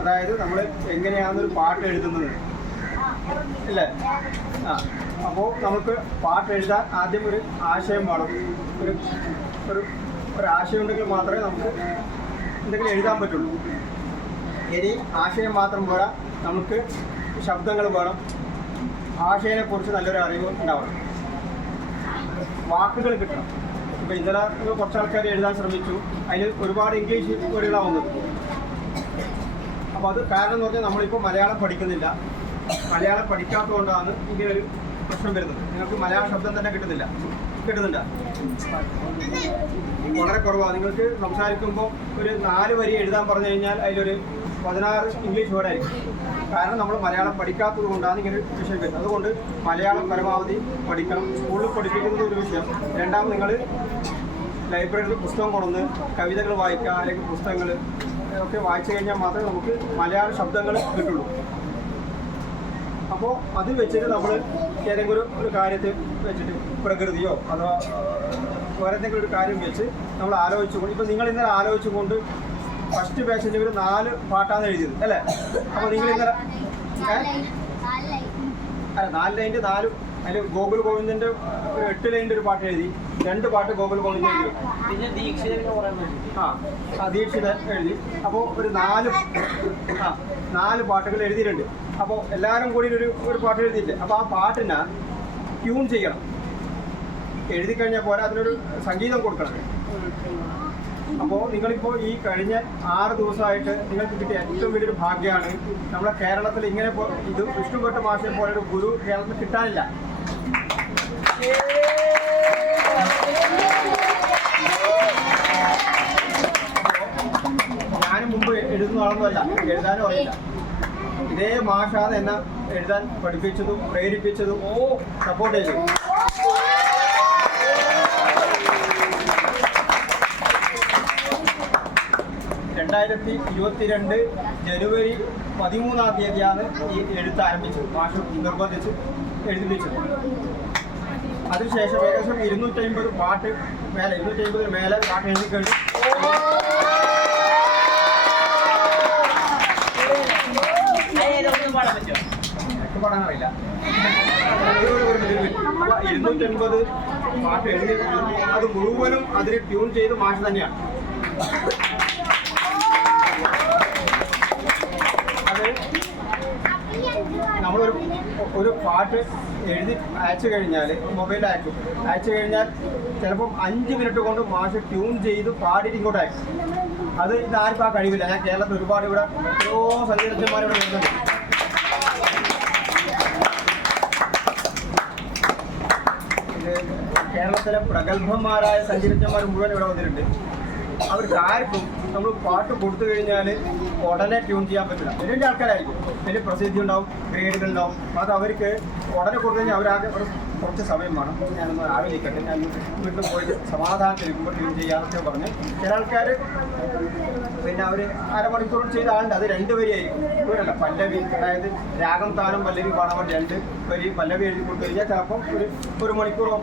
അതായത് നമ്മൾ എങ്ങനെയാണെന്നൊരു പാട്ട് എഴുതുന്നത് അല്ലേ? അപ്പോൾ നമുക്ക് പാട്ട് എഴുതാൻ ആദ്യം ഒരു ആശയം വേണം. ഒരു ഒരു ഒരു ആശയം ഉണ്ടെങ്കിൽ മാത്രമേ നമുക്ക് എന്തെങ്കിലും എഴുതാൻ പറ്റുള്ളൂ. ഇനി ആശയം മാത്രം പോരാ, നമുക്ക് ശബ്ദങ്ങൾ വേണം, ഭാഷയെക്കുറിച്ച് നല്ലൊരു അറിവ് ഉണ്ടാവണം, വാക്കുകൾ കിട്ടണം. ഇപ്പോൾ ഇന്നലെ കുറച്ച് ആൾക്കാർ എഴുതാൻ ശ്രമിച്ചു, അതിന് ഒരുപാട് ഇംഗ്ലീഷ് വേർഡുകളാണ് വന്നത്. അപ്പോൾ അത് കാരണം എന്ന് പറഞ്ഞാൽ നമ്മളിപ്പോൾ മലയാളം പഠിക്കുന്നില്ല. മലയാളം പഠിക്കാത്തതുകൊണ്ടാണ് ഇങ്ങനൊരു പ്രശ്നം വരുന്നത്. നിങ്ങൾക്ക് മലയാള ശബ്ദം തന്നെ കിട്ടുന്നുണ്ട്, വളരെ കുറവാണ്. നിങ്ങൾക്ക് സംസാരിക്കുമ്പോൾ ഒരു 4 വരി എഴുതാൻ പറഞ്ഞു കഴിഞ്ഞാൽ അതിലൊരു 16 ഇംഗ്ലീഷ് വേർഡായിരിക്കും. കാരണം നമ്മൾ മലയാളം പഠിക്കാത്തത് കൊണ്ടാണ് ഇങ്ങനെ വിഷയം വരുന്നത്. അതുകൊണ്ട് മലയാളം പരമാവധി പഠിക്കണം. സ്കൂളിൽ പഠിപ്പിക്കുന്നത് ഒരു വിഷയം. രണ്ടാമത് നിങ്ങൾ ലൈബ്രറിയിൽ പുസ്തകം കൊണ്ടുവന്ന് കവിതകൾ വായിക്കുക, അല്ലെങ്കിൽ പുസ്തകങ്ങൾ ഒക്കെ വായിച്ചു കഴിഞ്ഞാൽ മാത്രമേ നമുക്ക് മലയാള ശബ്ദങ്ങൾ കിട്ടുള്ളൂ. അപ്പോൾ അത് വെച്ചിട്ട് നമ്മൾ ഏതെങ്കിലും ഒരു കാര്യത്തെ വെച്ചിട്ട് പ്രകൃതിയോ അഥവാ വേറെ എന്തെങ്കിലും ഒരു കാര്യം വെച്ച് നമ്മൾ ആലോചിച്ചുകൊണ്ട്, ഇപ്പോൾ നിങ്ങൾ ഇന്നലെ ആലോചിച്ചുകൊണ്ട് ഫസ്റ്റ് പേജിൽ ഒരു 4 പാട്ടാണ് എഴുതിയത് അല്ലേ? അപ്പോൾ നിങ്ങൾ ഇന്നലെ 4 ലൈൻ്റെ 4 അതിൽ ഗോകുൽ ഗോവിന്ദൻ്റെ ഒരു 8 ലൈൻ്റെ ഒരു പാട്ട് എഴുതി, 2 പാട്ട് ഗോകുൽ ഗോവിന്ദൻ എഴുതി, പിന്നെ ദീക്ഷിതൻ എഴുതി. അപ്പോൾ ഒരു 4 പാട്ടുകൾ എഴുതിയിട്ടുണ്ട്. അപ്പോൾ എല്ലാവരും കൂടി ഒരു പാട്ട് എഴുതിയില്ലേ? അപ്പോൾ ആ പാട്ടിനെ ട്യൂൺ ചെയ്യണം. എഴുതി കഴിഞ്ഞാൽ പോരാ, അതിനൊരു സംഗീതം കൊടുക്കണം. അപ്പോൾ നിങ്ങളിപ്പോൾ ഈ കഴിഞ്ഞ 6 ദിവസമായിട്ട് നിങ്ങൾക്ക് കിട്ടിയ ഏറ്റവും വലിയൊരു ഭാഗ്യമാണ്. നമ്മളെ കേരളത്തിൽ ഇങ്ങനെ ഇത് വിഷ്ണുഭട്ട് മാഷെ പോലെ ഒരു ഗുരു കേരളത്തിൽ കിട്ടാനില്ല. ഞാനും മുമ്പ് എഴുതുന്ന ആളൊന്നുമല്ല, എഴുതാനും അറിയില്ല. ഇതേ മാഷാണ് എന്നെ എഴുതാൻ പഠിപ്പിച്ചതും പ്രേരിപ്പിച്ചതും സപ്പോർട്ട് ചെയ്തതും. 2022 ജനുവരി 13-ാം തീയതിയാണ് ഈ എഴുത്ത് ആരംഭിച്ചത്. മാഷ് നിർബന്ധിച്ച് എഴുതിപ്പിച്ചത്. അതിനുശേഷം ഏകദേശം 250 പാട്ട് മേലെ 250 മേലെ പാട്ട് എഴുതി കഴിഞ്ഞു. എനിക്ക് പാടാൻ അറിയില്ല. 250 പാട്ട് എഴുതി, അത് മുഴുവനും അതിന് ട്യൂൺ ചെയ്ത് മാഷ് തന്നെയാണ്. അത് നമ്മളൊരു പാട്ട് എഴുതി അയച്ചു കഴിഞ്ഞാൽ, മൊബൈലിൽ അയച്ചു കഴിഞ്ഞാൽ ചിലപ്പം 5 മിനിറ്റ് കൊണ്ട് മാഷ് ട്യൂൺ ചെയ്ത് പാടിയിട്ട് ഇങ്ങോട്ട് അയക്കും. അത് ഇതാർക്കും ആ കഴിവില്ല. ഞാൻ കേരളത്തിൽ ഒരുപാട് ഇവിടെ എത്രയോ സംഗീതജ്ഞന്മാരിവിടെ വരുന്നുണ്ട്. ഇത് കേരളത്തിലെ പ്രഗത്ഭന്മാരായ സംഗീതജ്ഞന്മാർ മുഴുവൻ ഇവിടെ വന്നിട്ടുണ്ട്. അവർക്ക് ആർക്കും നമ്മൾ പാട്ട് കൊടുത്തു കഴിഞ്ഞാൽ ഉടനെ ട്യൂൺ ചെയ്യാൻ പറ്റില്ല. വലിയ ആൾക്കാരായിരിക്കും, വലിയ പ്രസിദ്ധി ഉണ്ടാവും, ഗ്രേഡുകൾ ഉണ്ടാവും. അത് അവർക്ക് ഉടനെ കൊടുത്തു കഴിഞ്ഞാൽ അവരാകെ കുറച്ച് സമയം വേണം. ഞാനൊന്ന് ആലോചിക്കട്ടെ, ഞാൻ വീട്ടിൽ പോയിട്ട് സമാധാനത്തിരിക്കുമ്പോൾ ട്യൂൺ ചെയ്യാന്നൊക്കെ പറഞ്ഞ് ചില ആൾക്കാർ പിന്നെ അവർ അരമണിക്കൂർ ചെയ്ത ആളുണ്ട്. അത് 2 വരിയായിരിക്കും, ഇവരല്ല പല്ലവി. അതായത് രാഗം താനം പല്ലവി പാടാൻ 2 വരി പല്ലവി എഴുതി കൊടുത്തു കഴിഞ്ഞാൽ ചിലപ്പം ഒരു മണിക്കൂറോ